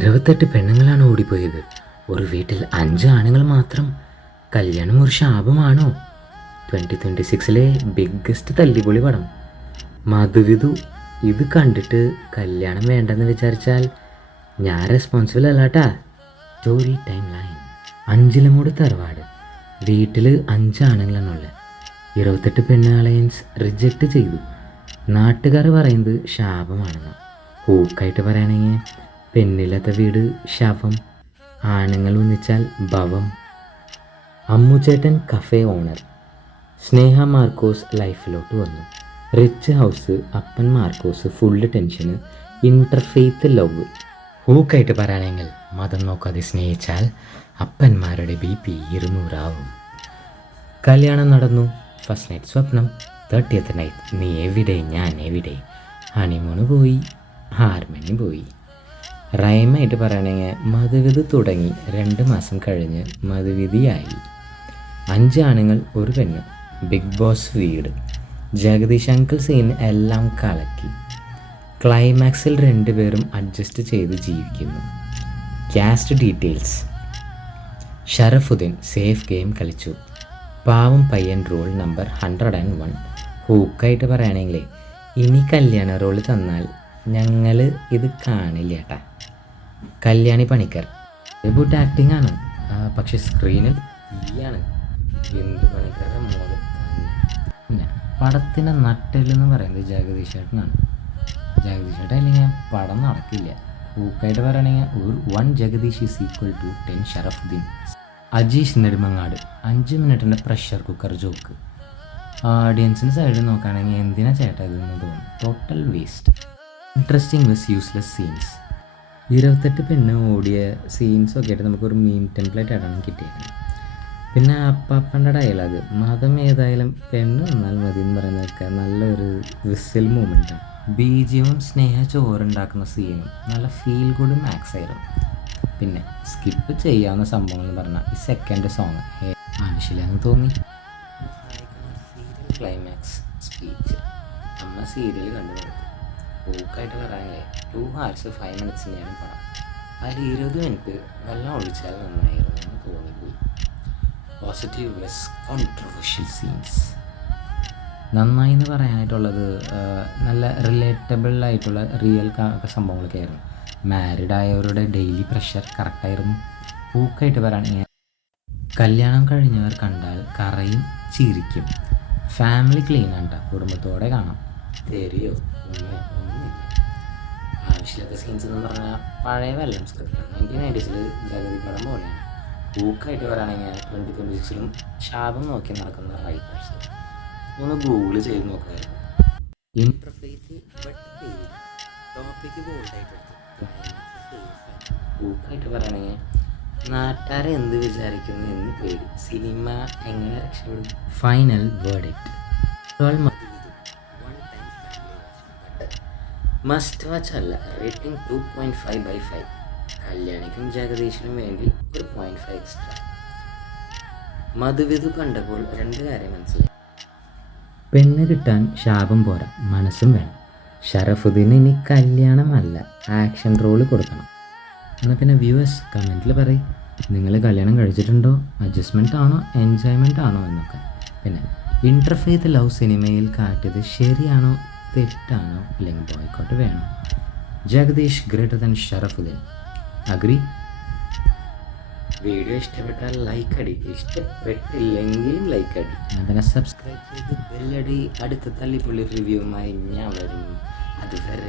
28 പെണ്ണുങ്ങളാണ് ഓടിപ്പോയത്. ഒരു വീട്ടിൽ 5 ആണുങ്ങൾ മാത്രം. കല്യാണം ഒരു ശാപമാണോ? 2026 ബിഗ്ഗസ്റ്റ് തല്ലിപൊളി പടം മധുവിധു. ഇത് കണ്ടിട്ട് കല്യാണം വേണ്ടെന്ന് വിചാരിച്ചാൽ ഞാൻ റെസ്പോൺസിബിൾ അല്ലാട്ടാ. Story timeline. അഞ്ചിലമൂട് തറവാട്. വീട്ടിൽ 5 ആണുങ്ങളാണുള്ളത്. 28 പെണ്ണ് അലയൻസ് റിജക്റ്റ് ചെയ്തു. നാട്ടുകാർ പറയുന്നത് ശാപമാണെന്ന്. ഹൂക്കായിട്ട് പറയുകയാണെങ്കിൽ പെണ്ണില്ലാത്ത വീട് ശവം, ആണുങ്ങൾ ഒന്നിച്ചാൽ ഭവം. അമ്മുചേട്ടൻ കഫേ ഓണർ. സ്നേഹ മാർക്കോസ് ലൈഫിലോട്ട് വന്നു. റിച്ച് ഹൗസ്, അപ്പൻ മാർക്കോസ് ഫുള്ള് ടെൻഷന്, ഇൻ്റർഫെയ്ത്ത് ലവ്. ഹൂക്കായിട്ട് പറയുകയാണെങ്കിൽ മതം നോക്കാതെ സ്നേഹിച്ചാൽ അപ്പന്മാരുടെ BP 200 കല്യാണം നടന്നു. ഫസ്റ്റ് നൈറ്റ് സ്വപ്നം, 30th നൈറ്റ് നീ എവിടെ ഞാൻ എവിടെ. ഹണിമൂണ് പോയി, ഹാർമണി പോയി. റൈമായിട്ട് പറയണമെങ്കിൽ മധുവിധി തുടങ്ങി 2 മാസം കഴിഞ്ഞ് മധുവിധിയായി. 5 ആണുങ്ങൾ ഒരു പെണ്ണ്. ബിഗ് ബോസ് വീട്. ജഗദീഷ് അങ്കിൾ സീൻ എല്ലാം കലക്കി. ക്ലൈമാക്സിൽ 2 പേരും അഡ്ജസ്റ്റ് ചെയ്ത് ജീവിക്കുന്നു. Caste details. Sharafuddin safe game കളിച്ചു. പാവം പയ്യൻ റോൾ നമ്പർ 101. ഹൂക്കായിട്ട് പറയുകയാണെങ്കിൽ ഇനി കല്യാണ റോൾ തന്നാൽ ഞങ്ങൾ ഇത് കാണില്ല ഏട്ടാ. കല്യാണി പണിക്കർ. ഡെബ്യൂട്ട് ആക്ടിംഗ് ആണ്, പക്ഷെ സ്ക്രീനിൽ തീയാണ്. എന്ത് പണിക്കരുടെ മോള്. പിന്നെ പടത്തിൻ്റെ നട്ടെല്ലെന്ന് പറയുന്നത് ജഗദീഷ് ചേട്ടനാണ്. ജഗദീഷ് ചേട്ടൻ ഇല്ലെങ്കിൽ പടം നടക്കില്ല. ഹൂക്കായിട്ട് പറയുകയാണെങ്കിൽ ഒരു 1 Jagadish is equal to 10 Sharafudheen. Ajeesh Nedumangad. 5 മിനിറ്റിൻ്റെ പ്രഷർ കുക്കർ ജോക്ക്. ഓഡിയൻസിന് സൈഡിൽ നോക്കുകയാണെങ്കിൽ എന്തിനാ ചേട്ടാ ഇതെന്ന് തോന്നും. Total waste. ഇൻട്രസ്റ്റിംഗ് വിസ് യൂസ്ലെസ് സീൻസ്. 28 പെണ്ണ് ഓടിയ സീൻസൊക്കെ ആയിട്ട് നമുക്കൊരു മീം ടെംപ്ലേറ്റ് ആയിട്ടാണ് കിട്ടിയത്. പിന്നെ അപ്പാപ്പൻ്റെ ഡയലോഗ്, മതം ഏതായാലും പെണ്ണ് വന്നാൽ മതി എന്ന് പറയുന്നതൊക്കെ നല്ലൊരു വിസിൽ മൂമെൻറ്റാണ്. ബീജിയവും സ്നേഹ ചോറുണ്ടാക്കുന്ന സീനും നല്ല ഫീൽ ഗുഡ് മാക്സ് ആയിരുന്നു. പിന്നെ സ്കിപ്പ് ചെയ്യാവുന്ന സംഭവങ്ങൾ എന്ന് പറഞ്ഞാൽ ഈ സെക്കൻഡ് സോങ് ആവശ്യമില്ലെന്ന് തോന്നി. Climax speech. അമ്മ സീരിയൽ കണ്ടുപിടുത്തു. പൂക്കായിട്ട് പറയാനേ 2 hours 5 minutesൻ്റെയാണ് പടം. അതിൽ 20 മിനിറ്റ് വെള്ളം ഒഴിച്ചാൽ നന്നായിരുന്നു എന്ന് തോന്നിപ്പോയി. Positive vs controversial scenes. നന്നായി എന്ന് പറയാനായിട്ടുള്ളത് നല്ല റിലേറ്റബിൾ ആയിട്ടുള്ള റിയൽ സംഭവങ്ങളൊക്കെ ആയിരുന്നു. മാരിഡ് ആയവരുടെ ഡെയിലി പ്രഷർ കറക്റ്റായിരുന്നു. പൂക്കായിട്ട് പറയുകയാണെങ്കിൽ കല്യാണം കഴിഞ്ഞവർ കണ്ടാൽ കറയും ചിരിക്കും. ഫാമിലി ക്ലീൻ ആണ്ട, കുടുംബത്തോടെ കാണാം. തെരിയോ ഒന്നുമില്ല. ആവശ്യമില്ലാത്ത സീൻസ് എന്ന് പറഞ്ഞാൽ പഴയ വെല്ലം സ്ക്രിപ്റ്റ് 1990s ജഗതി പടം പോലെയാണ്. പൂക്കായിട്ട് പറയുകയാണെങ്കിൽ 2026 ശാപം നോക്കി നടക്കുന്ന റൈറ്റേഴ്സ് ഒന്ന് ഗൂഗിൾ ചെയ്ത് നോക്കായിരുന്നു. ഇൻട്രഫെയ്ത്ത് ടോപ്പിക്ക് ബോൾഡായിട്ടെടുത്തു. പൂക്കായിട്ട് പറയുകയാണെങ്കിൽ നാട്ടുകാരെ എന്ത് വിചാരിക്കുന്നു എന്ന് പേടി. സിനിമ എങ്ങനെ രക്ഷപ്പെടും. Final verdict. മസ്റ്റ് വാച്ച് അല്ല. റേറ്റിംഗ് 2.5/5. കല്യാണിക്കും ജഗദീഷിനും വേണ്ടി ഒരു 0.5 എക്സ്ട്രാ. മധുവിധു കണ്ടപ്പോൾ 2 കാര്യം മനസ്സിലായി. പെണ്ണ് കിട്ടാൻ ശാപം പോരാ, മനസ്സും വേണം. ഷറഫുദ്ദീന് ഇനി കല്യാണമല്ല, ആക്ഷൻ റോള് കൊടുക്കണം. എന്നാൽ പിന്നെ വ്യൂവേഴ്സ് കമൻറ്റിൽ പറയും, നിങ്ങൾ കല്യാണം കഴിച്ചിട്ടുണ്ടോ, അഡ്ജസ്റ്റ്മെൻ്റ് ആണോ, എൻജോയ്മെൻ്റ് ആണോ എന്നൊക്കെ. പിന്നെ ഇൻ്റർഫെയ്ത്ത് ലവ് സിനിമയിൽ കാട്ടിയത് ശരിയാണോ തെറ്റാണോ, അല്ലെങ്കിൽ ബോയ്ക്കോട്ട് വേണോ? Jagadish greater than Sharafuddin. Agree? Video ഇഷ്ടപ്പെട്ടാൽ ലൈക്ക് അടി, ഇഷ്ടപ്പെട്ടില്ലെങ്കിലും ലൈക്ക് അടി. അതിനെ സബ്സ്ക്രൈബ് ചെയ്ത് ബെല്ലടി. അടുത്ത തല്ലിപ്പുള്ളി റിവ്യൂവുമായി ഞാൻ വരും. അതുവരെ